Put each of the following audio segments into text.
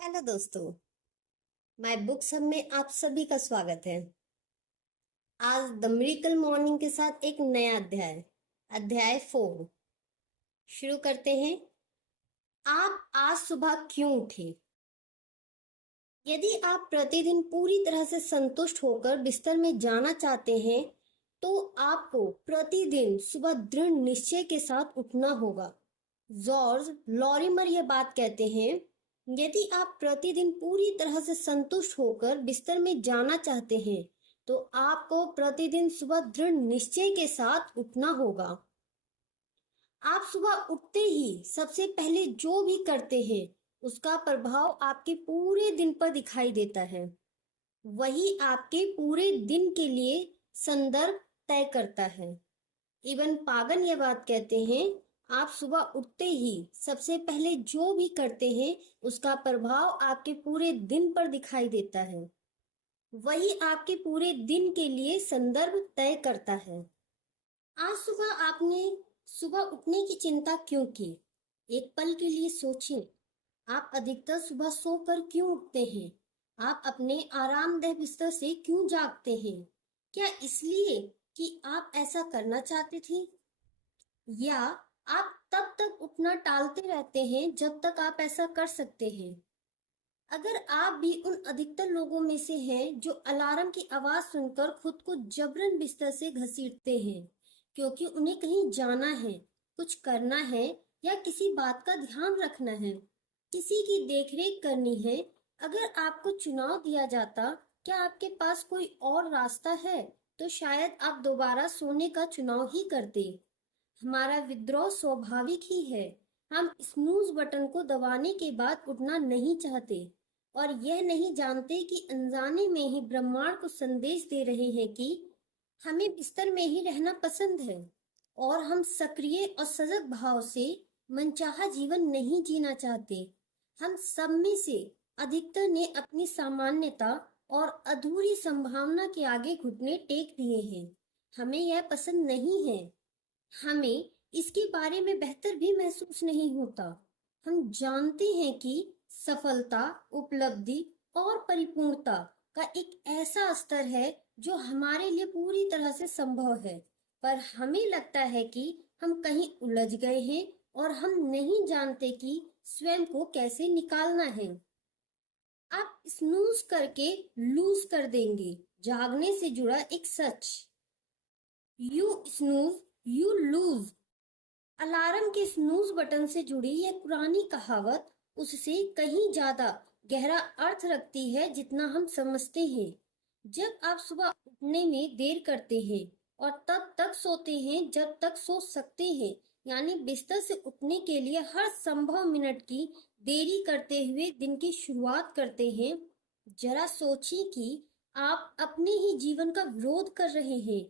Hello दोस्तों, my books hub में आप सभी का स्वागत है। आज द मिरेकल मॉर्निंग के साथ एक नया अध्याय 4 शुरू करते हैं। आप आज सुबह क्यों उठे? यदि आप प्रतिदिन पूरी तरह से संतुष्ट होकर बिस्तर में जाना चाहते हैं, तो आपको प्रतिदिन सुबह दृढ़ निश्चय के साथ उठना होगा। जॉर्ज लॉरिमर यह बात कहते हैं, यदि आप प्रतिदिन पूरी तरह से संतुष्ट होकर बिस्तर में जाना चाहते हैं, तो आपको प्रतिदिन सुबह दृढ़ निश्चय के साथ उठना होगा। आप सुबह उठते ही सबसे पहले जो भी करते हैं, उसका प्रभाव आपके पूरे दिन पर दिखाई देता है। वही आपके पूरे दिन के लिए संदर्भ तय करता है। इवन पागन यह बात कहते हैं, आप सुबह उठते ही सबसे पहले जो भी करते हैं, उसका प्रभाव आपके पूरे दिन पर दिखाई देता है। वही आपके पूरे दिन के लिए संदर्भ तय करता है। आज सुबह आपने सुबह उठने की चिंता क्यों की? एक पल के लिए सोचें। आप अधिकतर सुबह सोकर क्यों उठते हैं? आप अपने आरामदेह बिस्तर से क्यों जागते हैं? क्या इसलिए कि आप ऐसा करना चाहते थे, या आप तब तक उठना टालते रहते हैं जब तक आप ऐसा कर सकते हैं? अगर आप भी उन अधिकतर लोगों में से हैं जो अलार्म की आवाज सुनकर खुद को जबरन बिस्तर से घसीटते हैं, क्योंकि उन्हें कहीं जाना है, कुछ करना है, या किसी बात का ध्यान रखना है, किसी की देखरेख करनी है। अगर आपको चुनाव दिया जाता, क्या आपके पास कोई और रास्ता है, तो शायद आप दोबारा सोने का चुनाव ही करते। हमारा विद्रोह स्वाभाविक ही है। हम स्नूज बटन को दबाने के बाद उठना नहीं चाहते, और यह नहीं जानते कि अनजाने में ही ब्रह्मांड को संदेश दे रहे हैं कि हमें बिस्तर में ही रहना पसंद है, और हम सक्रिय और सजग भाव से मनचाहा जीवन नहीं जीना चाहते। हम सब में से अधिकतर ने अपनी सामान्यता और अधूरी संभावना के आगे घुटने टेक दिए हैं। हमें यह पसंद नहीं है। हमें इसके बारे में बेहतर भी महसूस नहीं होता। हम जानते हैं कि सफलता, उपलब्धि और परिपूर्णता का एक ऐसा स्तर है जो हमारे लिए पूरी तरह से संभव है, पर हमें लगता है कि हम कहीं उलझ गए हैं और हम नहीं जानते कि स्वयं को कैसे निकालना है। आप स्नूज करके लूज कर देंगे। जागने से जुड़ा एक सच, you snooze you lose. Alarm के स्नूज बटन से जुड़ी यह पुरानी कहावत उससे कहीं ज्यादा गहरा अर्थ रखती है जितना हम समझते हैं। जब आप सुबह उठने में देर करते हैं और तब तक सोते हैं जब तक सो सकते हैं, यानी बिस्तर से उठने के लिए हर संभव मिनट की देरी करते हुए दिन की शुरुआत करते हैं, जरा सोचिए कि आप अपने ही जीवन का विरोध कर रहे हैं।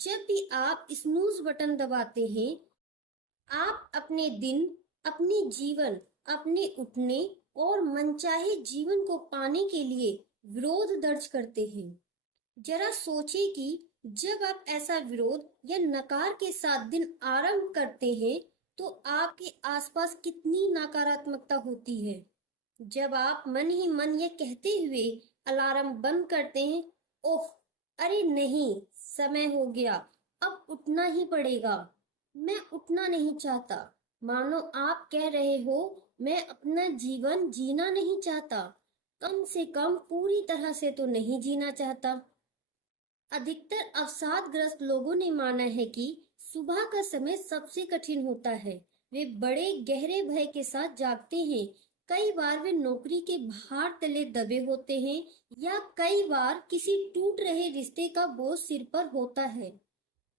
जब भी आप स्नूज बटन दबाते हैं, आप अपने दिन, अपने जीवन, अपने उठने और मनचाहे जीवन को पाने के लिए विरोध दर्ज करते हैं। जरा सोचिए कि जब आप ऐसा विरोध या नकार के साथ दिन आरंभ करते हैं, तो आपके आसपास कितनी नकारात्मकता होती है। जब आप मन ही मन ये कहते हुए अलार्म बंद करते हैं, ओह, अरे नहीं, समय हो गया, अब उठना ही पड़ेगा, मैं उठना नहीं चाहता, मानो आप कह रहे हो मैं अपना जीवन जीना नहीं चाहता, कम से कम पूरी तरह से तो नहीं जीना चाहता। अधिकतर अवसादग्रस्त लोगों ने माना है कि सुबह का समय सबसे कठिन होता है। वे बड़े गहरे भय के साथ जागते हैं। कई बार वे नौकरी के भार तले दबे होते हैं, या कई बार किसी टूट रहे रिश्ते का बोझ सिर पर होता है।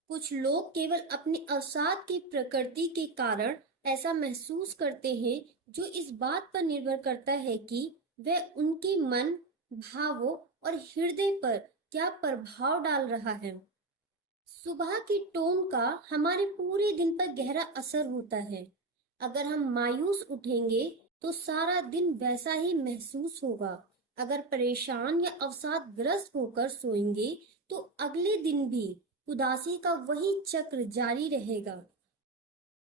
कुछ लोग केवल अपने अवसाद की प्रकृति के कारण ऐसा महसूस करते हैं, जो इस बात पर निर्भर करता है कि वह उनके मन, भावों और हृदय पर क्या प्रभाव डाल रहा है। सुबह की टोन का हमारे पूरे दिन पर गहरा असर होता है। अगर हम मायूस उठेंगे, तो सारा दिन वैसा ही महसूस होगा। अगर परेशान या अवसादग्रस्त होकर सोएंगे, तो अगले दिन भी उदासी का वही चक्र जारी रहेगा।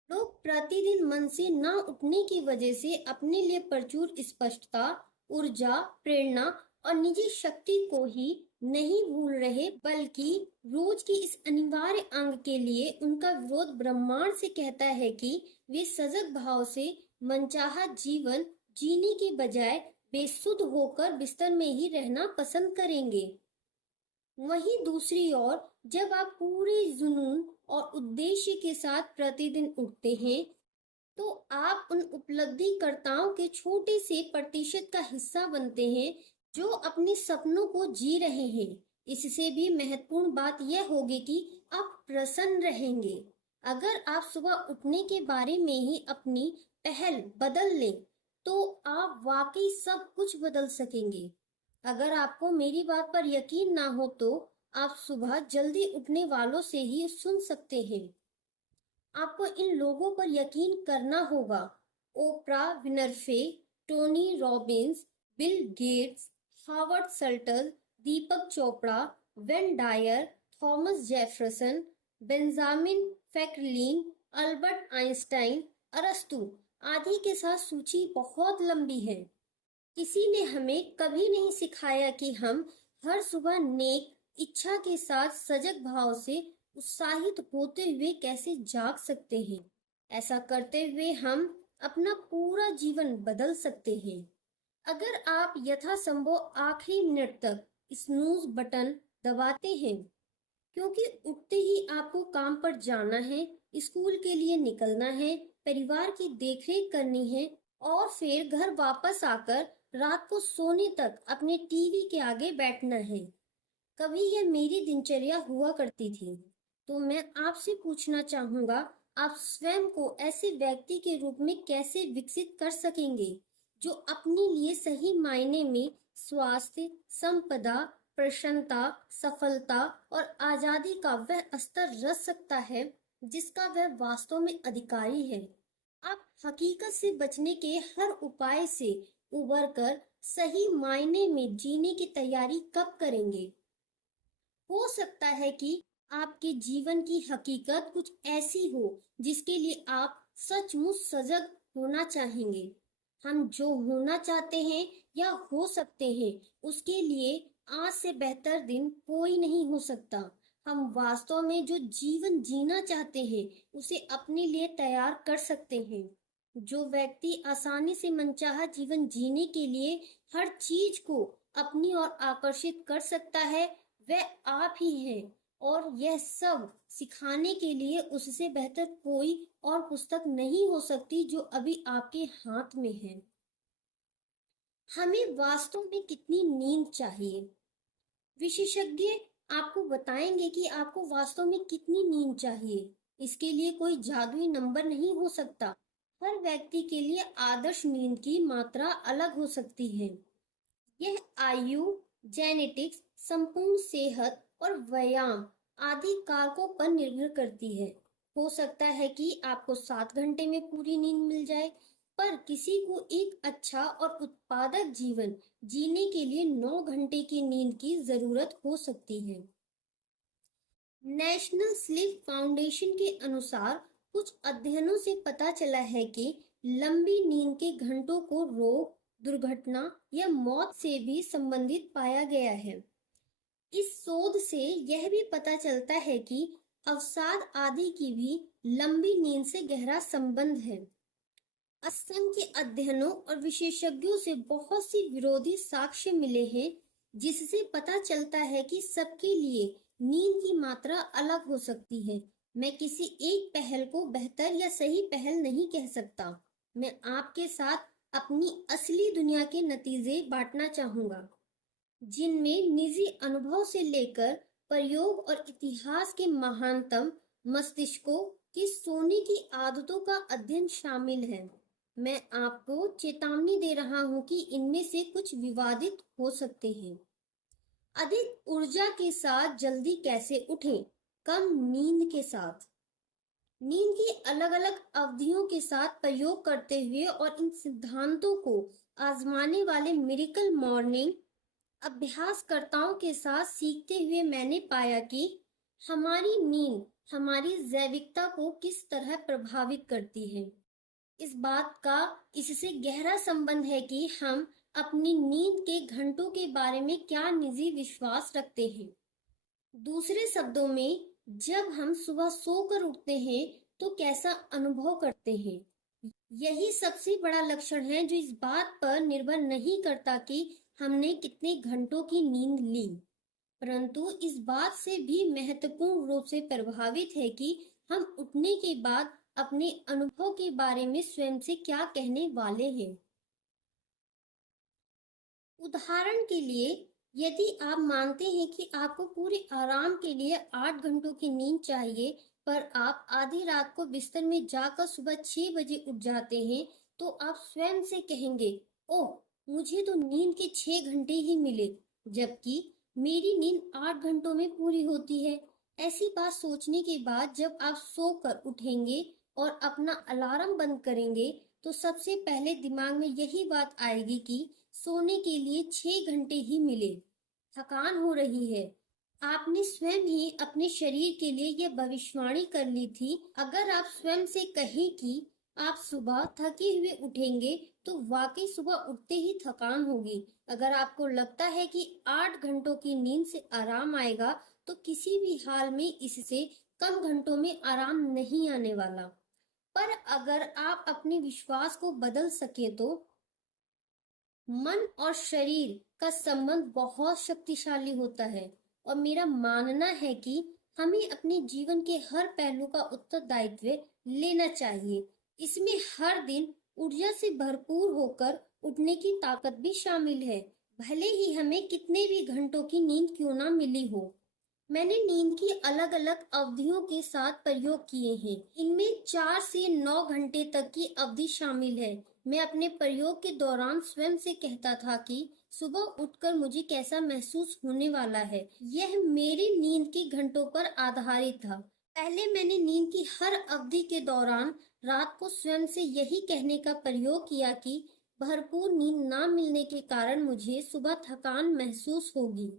लोग प्रतिदिन मन से न उठने की वजह से अपने लिए प्रचुर स्पष्टता, ऊर्जा, प्रेरणा और निजी शक्ति को ही नहीं भूल रहे, बल्कि रोज के इस अनिवार्य अंग के लिए उनका विरोध ब्रह्मांड से कहता है कि वे सजग भाव से मनचाहा जीवन जीने के बजाय बेसुध होकर बिस्तर में ही रहना पसंद करेंगे। वहीं दूसरी ओर जब आप पूरे जुनून और उद्देश्य के साथ प्रतिदिन उठते हैं, तो आप उन उपलब्धिकर्ताओं के छोटे से प्रतिशत का हिस्सा बनते हैं जो अपने सपनों को जी रहे हैं। इससे भी महत्वपूर्ण बात यह होगी कि आप प्रसन्न रहेंगे। अगर आप सुबह उठने के बारे में ही अपनी पहल बदल लें, तो आप वाकई सब कुछ बदल सकेंगे। अगर आपको मेरी बात पर यकीन ना हो, तो आप सुबह जल्दी उठने वालों से ही सुन सकते हैं। आपको इन लोगों पर यकीन करना होगा। Oprah Winfrey, Tony Robbins, Bill Gates, हार्वर्ड सल्टल, Deepak Chopra, Wayne Dyer, Thomas Jefferson, Benjamin Franklin, Albert Einstein, अरस्तु आदि के साथ सूची बहुत लंबी है। किसी ने हमें कभी नहीं सिखाया कि हम हर सुबह नेक इच्छा के साथ सजग भाव से उत्साहित होते हुए कैसे जाग सकते हैं। ऐसा करते हुए हम अपना पूरा जीवन बदल सकते हैं। अगर आप यथासंभव आखिरी मिनट तक स्नूज बटन दबाते हैं, क्योंकि उठते ही आपको काम पर जाना है, स्कूल के लिए निकलना है, परिवार की देखरेख करनी है और फिर घर वापस आकर रात को सोने तक अपने टीवी के आगे बैठना है। कभी यह मेरी दिनचर्या हुआ करती थी। तो मैं आपसे पूछना चाहूंगा, आप स्वयं को ऐसे व्यक्ति के रूप में कैसे विकसित कर सकेंगे जो अपने लिए सही मायने में स्वास्थ्य, संपदा, प्रसन्नता, सफलता और आजादी का वह स्तर रच सकता है जिसका वह वास्तव में अधिकारी है। आप हकीकत से बचने के हर उपाय से उबरकर सही मायने में जीने की तैयारी कब करेंगे? हो सकता है कि आपके जीवन की हकीकत कुछ ऐसी हो जिसके लिए आप सचमुच सजग होना चाहेंगे। हम जो होना चाहते हैं या हो सकते हैं, उसके लिए आज से बेहतर दिन कोई नहीं हो सकता। हम वास्तव में जो जीवन जीना चाहते हैं, उसे अपने लिए तैयार कर सकते हैं। जो व्यक्ति आसानी से मनचाहा जीवन जीने के लिए हर चीज को अपनी ओर आकर्षित कर सकता है, वह आप ही हैं। और यह सब सिखाने के लिए उससे बेहतर कोई और पुस्तक नहीं हो सकती जो अभी आपके हाथ में है। हमें वास्तव में कितनी नींद चाहिए? विशेषज्ञ आपको बताएंगे कि आपको वास्तव में कितनी नींद चाहिए। इसके लिए कोई जादुई नंबर नहीं हो सकता। हर व्यक्ति के लिए आदर्श नींद की मात्रा अलग हो सकती है। यह आयु, जेनेटिक्स, संपूर्ण सेहत और व्यायाम आदि कारकों पर निर्भर करती है। हो सकता है कि आपको 7 घंटे में पूरी नींद मिल जाए, पर किसी को एक अच्छा और उत्पादक जीवन जीने के लिए 9 घंटे की नींद की जरूरत हो सकती है। नेशनल स्लीप फाउंडेशन के अनुसार कुछ अध्ययनों से पता चला है कि लंबी नींद के घंटों को रोग, दुर्घटना या मौत से भी संबंधित पाया गया है। इस शोध से यह भी पता चलता है कि अवसाद आदि की भी लंबी नींद से गहरा संबंध है। असंख्य अध्ययनों और विशेषज्ञों से बहुत सी विरोधी साक्ष्य मिले हैं, जिससे पता चलता है कि सबके लिए नींद की मात्रा अलग हो सकती है। मैं किसी एक पहल को बेहतर या सही पहल नहीं कह सकता। मैं आपके साथ अपनी असली दुनिया के नतीजे बांटना चाहूंगा, जिनमें निजी अनुभव से लेकर प्रयोग और इतिहास के महानतम मस्तिष्कों की सोने की आदतों का अध्ययन शामिल है। मैं आपको चेतावनी दे रहा हूं कि इनमें से कुछ विवादित हो सकते हैं। अधिक ऊर्जा के साथ जल्दी कैसे उठें? कम नींद के साथ। नींद की अलग अलग अवधियों के साथ प्रयोग करते हुए और इन सिद्धांतों को आजमाने वाले मिरेकल मॉर्निंग अभ्यासकर्ताओं के साथ सीखते हुए मैंने पाया कि हमारी नींद हमारी जैविकता को किस तरह प्रभावित करती है। इस बात का इससे गहरा संबंध है कि हम अपनी नींद के घंटों के बारे में क्या निजी विश्वास रखते हैं। दूसरे शब्दों में, जब हम सुबह सोकर उठते हैं तो कैसा अनुभव करते हैं। यही सबसे बड़ा लक्षण है जो इस बात पर निर्भर नहीं करता कि हमने कितने घंटों की नींद ली, परंतु इस बात से भी महत्वपूर्ण रूप से प्रभावित है कि हम उठने के बाद अपने अनुभव के बारे में स्वयं से क्या कहने वाले हैं। उदाहरण के लिए, यदि आप मानते हैं कि आपको पूरे आराम के लिए 8 घंटों की नींद चाहिए, पर आप आधी रात को बिस्तर में जाकर सुबह 6 बजे उठ जाते हैं, तो आप स्वयं से कहेंगे, ओह, मुझे तो नींद के 6 घंटे ही मिले, जबकि मेरी नींद 8 घंटों में पूरी होती है। ऐसी बात सोचने के बाद जब आप सोकर उठेंगे और अपना अलार्म बंद करेंगे, तो सबसे पहले दिमाग में यही बात आएगी कि सोने के लिए 6 घंटे ही मिले, थकान हो रही है। आपने स्वयं ही अपने शरीर के लिए यह भविष्यवाणी कर ली थी। अगर आप स्वयं से कहें कि आप सुबह थके हुए उठेंगे, तो वाकई सुबह उठते ही थकान होगी। अगर आपको लगता है कि 8 घंटों की नींद से आराम आएगा, तो किसी भी हाल में इससे कम घंटों में आराम नहीं आने वाला। पर अगर आप अपने विश्वास को बदल सके तो मन और शरीर का संबंध बहुत शक्तिशाली होता है, और मेरा मानना है कि हमें अपने जीवन के हर पहलू का उत्तरदायित्व लेना चाहिए। इसमें हर दिन ऊर्जा से भरपूर होकर उठने की ताकत भी शामिल है, भले ही हमें कितने भी घंटों की नींद क्यों ना मिली हो। मैंने नींद की अलग अलग अवधियों के साथ प्रयोग किए हैं। इनमें 4 से 9 घंटे तक की अवधि शामिल है। मैं अपने प्रयोग के दौरान स्वयं से कहता था कि सुबह उठकर मुझे कैसा महसूस होने वाला है। यह मेरी नींद के घंटों पर आधारित था। पहले मैंने नींद की हर अवधि के दौरान रात को स्वयं से यही कहने का प्रयोग किया कि भरपूर नींद ना मिलने के कारण मुझे सुबह थकान महसूस होगी।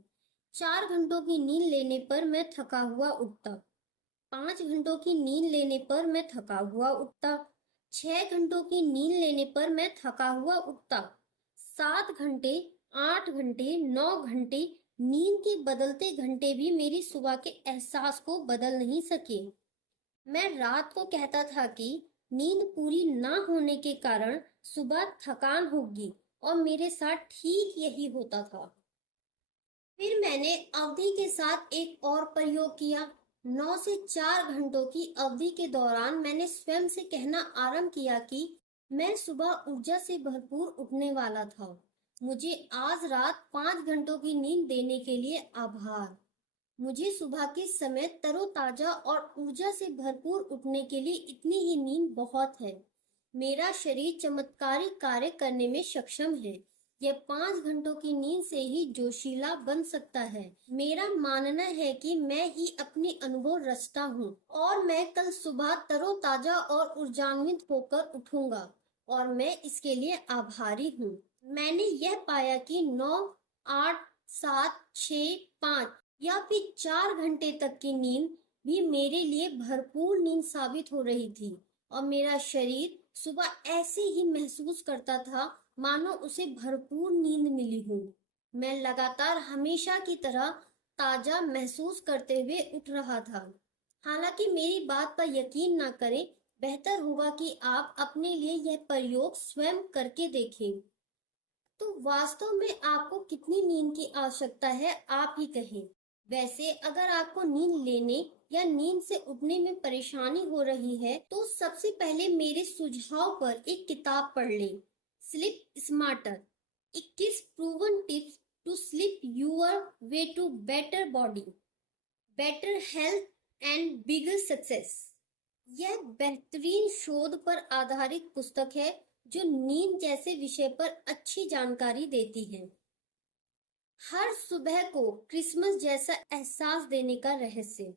4 घंटों की नींद लेने पर मैं थका हुआ उठता। 5 घंटों की नींद लेने पर मैं थका हुआ उठता। 6 घंटों की नींद लेने पर मैं थका हुआ उठता। 7 घंटे, 8 घंटे, 9 घंटे, नींद के बदलते घंटे भी मेरी सुबह के एहसास को बदल नहीं सके। मैं रात को कहता था कि नींद पूरी ना होने के कारण सुबह थकान होगी, और मेरे साथ ठीक यही होता था। फिर मैंने अवधि के साथ एक और प्रयोग किया। 9 से 4 घंटों की अवधि के दौरान मैंने स्वयं से कहना आरंभ किया कि मैं सुबह ऊर्जा से भरपूर उठने वाला था। मुझे आज रात 5 घंटों की नींद देने के लिए आभार। मुझे सुबह के समय तरोताजा और ऊर्जा से भरपूर उठने के लिए इतनी ही नींद बहुत है। मेरा शरीर चमत्कारी कार्य करने में सक्षम है। यह 5 घंटों की नींद से ही जोशीला बन सकता है। मेरा मानना है कि मैं ही अपने अनुभव रचता हूँ, और मैं कल सुबह तरोताजा और ऊर्जान्वित होकर उठूंगा, और मैं इसके लिए आभारी हूँ। मैंने यह पाया कि 9, 8, 7, 6, 5 या फिर 4 घंटे तक की नींद भी मेरे लिए भरपूर नींद साबित हो रही थी, और मेरा शरीर सुबह ऐसे ही महसूस करता था मानो उसे भरपूर नींद मिली हो। मैं लगातार हमेशा की तरह ताजा महसूस करते हुए उठ रहा था। हालांकि मेरी बात पर यकीन ना करें, बेहतर होगा कि आप अपने लिए यह प्रयोग स्वयं करके देखें। तो वास्तव में आपको कितनी नींद की आवश्यकता है, आप ही कहें। वैसे अगर आपको नींद लेने या नींद से उठने में परेशानी हो रही है, तो सबसे पहले मेरे सुझाव पर एक किताब पढ़ लें। Sleep smarter, 21 proven tips to sleep your way to better body, better health and bigger success. यह बेहतरीन शोध पर आधारित पुस्तक है जो नींद जैसे विषय पर अच्छी जानकारी देती है। हर सुबह को क्रिसमस जैसा एहसास देने का रहस्य।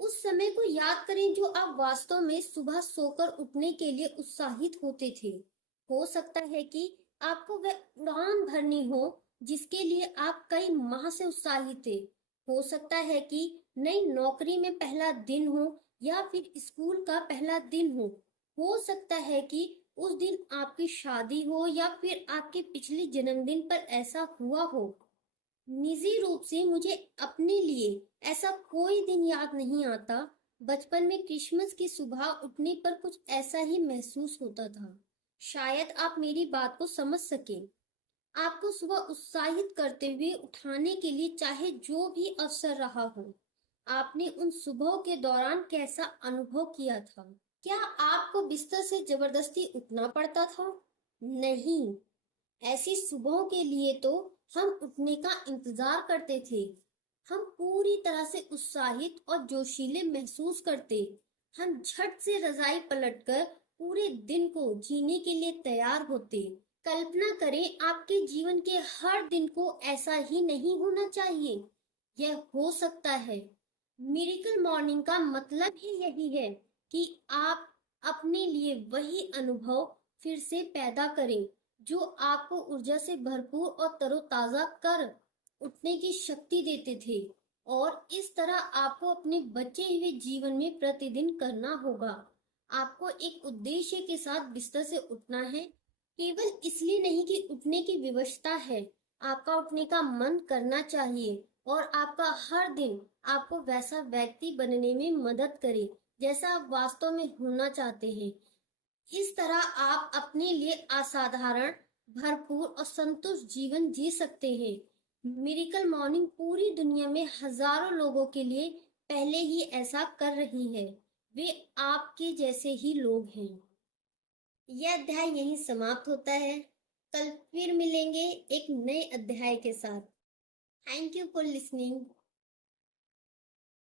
उस समय को याद करें जो आप वास्तव में सुबह सोकर उठने के लिए उत्साहित होते थे। हो सकता है कि आपको वह उड़ान भरनी हो जिसके लिए आप कई माह से उत्साहित थे। हो सकता है कि नई नौकरी में पहला दिन हो, या फिर स्कूल का पहला दिन हो। हो सकता है कि उस दिन आपकी शादी हो या फिर आपके पिछले जन्मदिन पर ऐसा हुआ हो, निजी रूप से मुझे अपने लिए ऐसा कोई दिन याद नहीं आता। बचपन में क्रिसमस की सुबह उठने पर कुछ ऐसा ही महसूस होता था। शायद आप मेरी बात को समझ सकें। आपको सुबह उत्साहित करते हुए उठाने के लिए चाहे जो भी अवसर रहा हो, आपने उन सुबह के दौरान कैसा अनुभव किया था? क्या आपको बिस्तर से जबरदस्ती उठना पड़ता था? नहीं, ऐसी सुबहों के लिए तो हम उठने का इंतजार करते थे। हम पूरी तरह से उत्साहित और जोशीले महसूस करते। हम झट से रजाई पलटकर पूरे दिन को जीने के लिए तैयार होते। कल्पना करें, आपके जीवन के हर दिन को ऐसा ही नहीं होना चाहिए। यह हो सकता है। मिरेकल मॉर्निंग का मतलब ही यही है कि आप अपने लिए वही अनुभव फिर से पैदा करें जो आपको ऊर्जा से भरपूर और तरोताजा कर उठने की शक्ति देते थे। और इस तरह आपको अपने बचे हुए जीवन में प्रतिदिन करना होगा। आपको एक उद्देश्य के साथ बिस्तर से उठना है, केवल इसलिए नहीं कि उठने की विवशता है। आपका उठने का मन करना चाहिए और आपका हर दिन आपको वैसा व्यक्ति बनने में मदद करे जैसा आप वास्तव में होना चाहते हैं। इस तरह आप अपने लिए असाधारण, भरपूर और संतुष्ट जीवन जी सकते हैं। मिरेकल मॉर्निंग पूरी दुनिया में हजारों लोगों के लिए पहले ही ऐसा कर रही है। वे आपके जैसे ही लोग हैं। यह अध्याय यहीं समाप्त होता है। कल फिर मिलेंगे एक नए अध्याय के साथ। Thank you for listening.